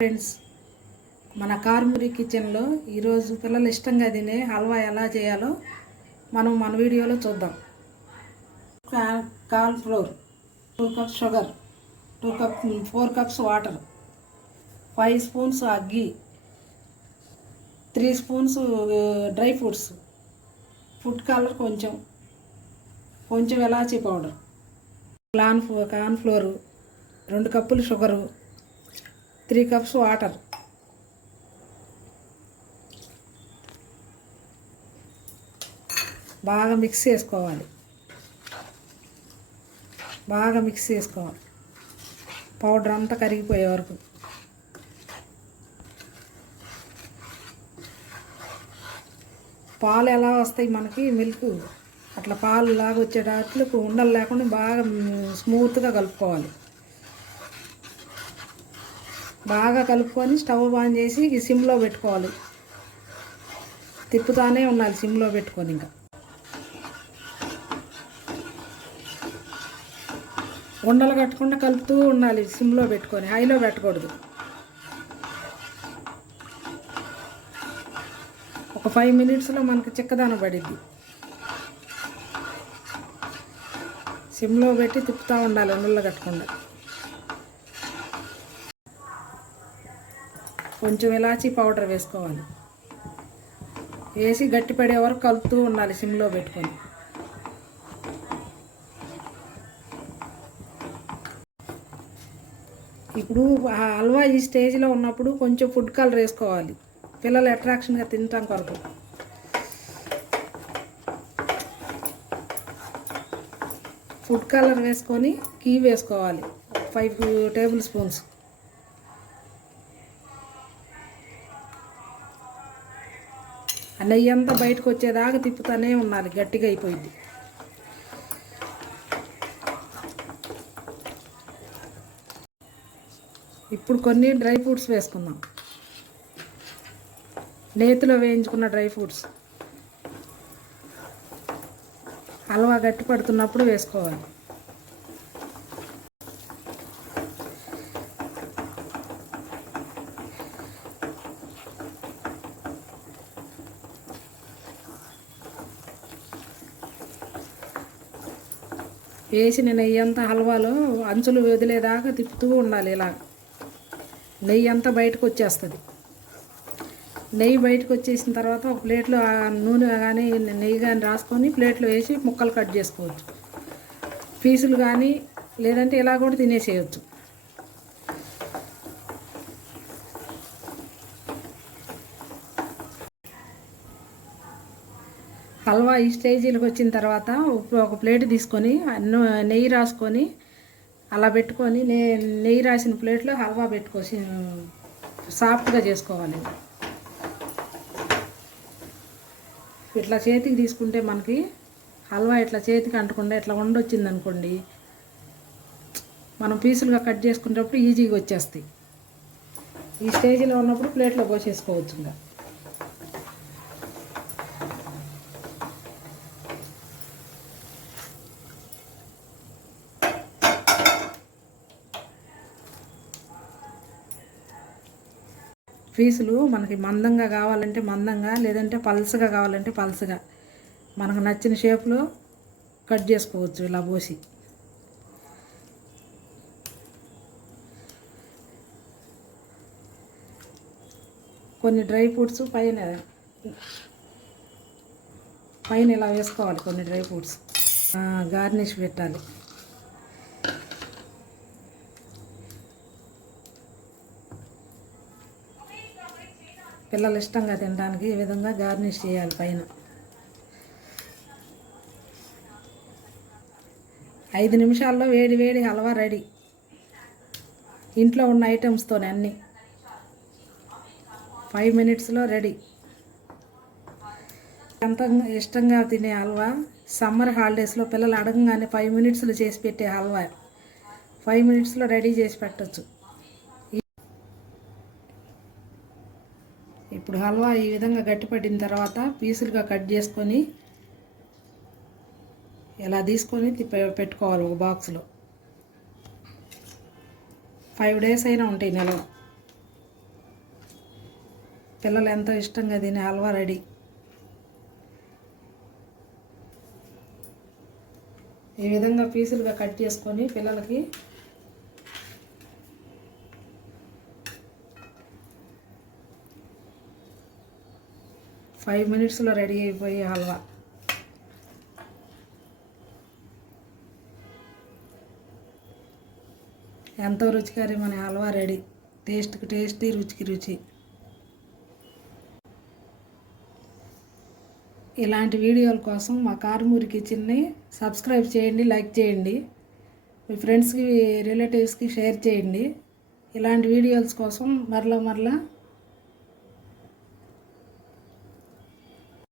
Friends మన కార్మూరి కిచెన్లో ఈరోజు పిల్లలు ఇష్టంగా తినే హల్వా ఎలా చేయాలో మనం మన వీడియోలో చూద్దాం. కా- corn flour two cups sugar two cup four cups water five spoons అగ్గి three spoons dry fruits food colour కొంచెం కొంచెం ఎలాచీ పౌడర్ కార్న్ కార్న్ ఫ్లోరు రెండు కప్పులు షుగరు త్రీ కప్స్ వాటర్. బాగా మిక్స్ చేసుకోవాలి. బాగా మిక్స్ చేసుకోవాలి. పౌడర్ అంతా కరిగిపోయే వరకు. పాలు ఎలా వస్తాయి మనకి? మిల్క్. అట్లా పాలు లాగా వచ్చేటట్లు ఉండలు లేకుండా బాగా స్మూత్గా కలుపుకోవాలి. బాగా కలుపుకొని స్టవ్ ఆన్ చేసి ఈ సిమ్లో పెట్టుకోవాలి. తిప్పుతానే ఉండాలి సిమ్లో పెట్టుకొని ఇంకా. ఉండలు కట్టకుండా కలుపుతూ ఉండాలి సిమ్లో పెట్టుకొని హైలో పెట్టకూడదు. ఒక ఫైవ్ మినిట్స్లో మనకి చిక్కదాన పడిద్ది. సిమ్లో పెట్టి తిప్పుతూ ఉండాలి ఉండలు కట్టకుండా. కొంచెం ఇలాచీ పౌడర్ వేసుకోవాలి. వేసి గట్టిపడే వరకు కలుపుతూ ఉండాలి సిమ్లో పెట్టుకొని. ఇప్పుడు ఆ హల్వా ఈ స్టేజ్లో ఉన్నప్పుడు కొంచెం ఫుడ్ కలర్ వేసుకోవాలి. పిల్లలు అట్రాక్షన్గా తినటం కొరకు. ఫుడ్ కలర్ వేసుకొని కీ వేసుకోవాలి. Five tablespoons. ఆ నెయ్యి అంతా బయటకు వచ్చేదాకా తిప్పుతూనే ఉండాలి గట్టిగా అయిపోయింది. ఇప్పుడు కొన్ని డ్రై ఫ్రూట్స్ వేసుకుందాం. నేతిలో వేయించుకున్న డ్రై ఫ్రూట్స్. హల్వా గట్టి పడుతున్నప్పుడు వేసుకోవాలి. వేసిన నెయ్యి అంతా హల్వాలో అంచులు వదిలేదాకా తిప్పుతూ ఉండాలి ఇలా. నెయ్యి అంతా బయటకు వచ్చేస్తుంది. నెయ్యి బయటకు వచ్చేసిన తర్వాత ఒక ప్లేట్లో నూనె కానీ నెయ్యి కానీ రాసుకొని ప్లేట్లో వేసి ముక్కలు కట్ చేసుకోవచ్చు. పీసులు కానీ లేదంటే ఇలా కూడా తినేసేయచ్చు. హల్వా ఈ స్టేజీలకు వచ్చిన తర్వాత ఒక ప్లేట్ తీసుకొని నెయ్యి రాసుకొని అలా పెట్టుకొని నే నెయ్యి రాసిన ప్లేట్లో హల్వా పెట్టుకోసి సాఫ్ట్గా చేసుకోవాలి. ఇట్లా చేతికి తీసుకుంటే మనకి హల్వా ఇట్లా చేతికి అంటకుండా ఇట్లా వండొచ్చింది అనుకోండి మనం పీసులుగా కట్ చేసుకునేటప్పుడు ఈజీగా వచ్చేస్తాయి. ఈ స్టేజ్లో ఉన్నప్పుడు ప్లేట్లో పోసేసుకోవచ్చు ఇంకా. పీసులు మనకి మందంగా కావాలంటే మందంగా లేదంటే పల్సగా కావాలంటే పల్సగా. మనకు నచ్చిన షేప్లో కట్ చేసుకోవచ్చు ఇలా పోసి. కొన్ని డ్రై ఫ్రూట్స్ పైన పైన ఇలా వేసుకోవాలి కొన్ని డ్రై ఫ్రూట్స్. గార్నిష్ పెట్టాలి. పిల్లలు ఇష్టంగా తినడానికి ఈ విధంగా గార్నిష్ చేయాలి పైన. ఐదు నిమిషాల్లో వేడి వేడి హల్వా రెడీ. ఇంట్లో ఉన్న ఐటమ్స్తోనే అన్నీ. ఫైవ్ మినిట్స్లో రెడీ. ఎంత ఇష్టంగా తినే హల్వా సమ్మర్ హాలిడేస్లో పిల్లలు అడగంగానే ఫైవ్ మినిట్స్లో చేసి పెట్టే హల్వా. ఫైవ్ మినిట్స్లో రెడీ చేసి పెట్టచ్చు. ఇప్పుడు హల్వా ఈ విధంగా గట్టిపడిన తర్వాత పీసులుగా కట్ చేసుకొని ఇలా తీసుకొని తిప్ప- పెట్టుకోవాలి ఒక బాక్స్లో. ఫైవ్ డేస్ అయినా ఉంటాయి నెలలో. పిల్లలు ఎంతో ఇష్టంగా తినే హల్వా రెడీ. ఈ విధంగా పీసులుగా కట్ చేసుకొని పిల్లలకి ఫైవ్ మినిట్స్లో రెడీ అయిపోయే హల్వా. ఎంతో రుచికరమైన హల్వా రెడీ. టేస్ట్కి టేస్టీ రుచికి రుచి. ఇలాంటి వీడియోల కోసం మా కారుమూరి కిచెన్ని సబ్స్క్రైబ్ చేయండి లైక్ చేయండి. మీ ఫ్రెండ్స్కి రిలేటివ్స్కి షేర్ చేయండి. ఇలాంటి వీడియోస్ కోసం మరలా మరలా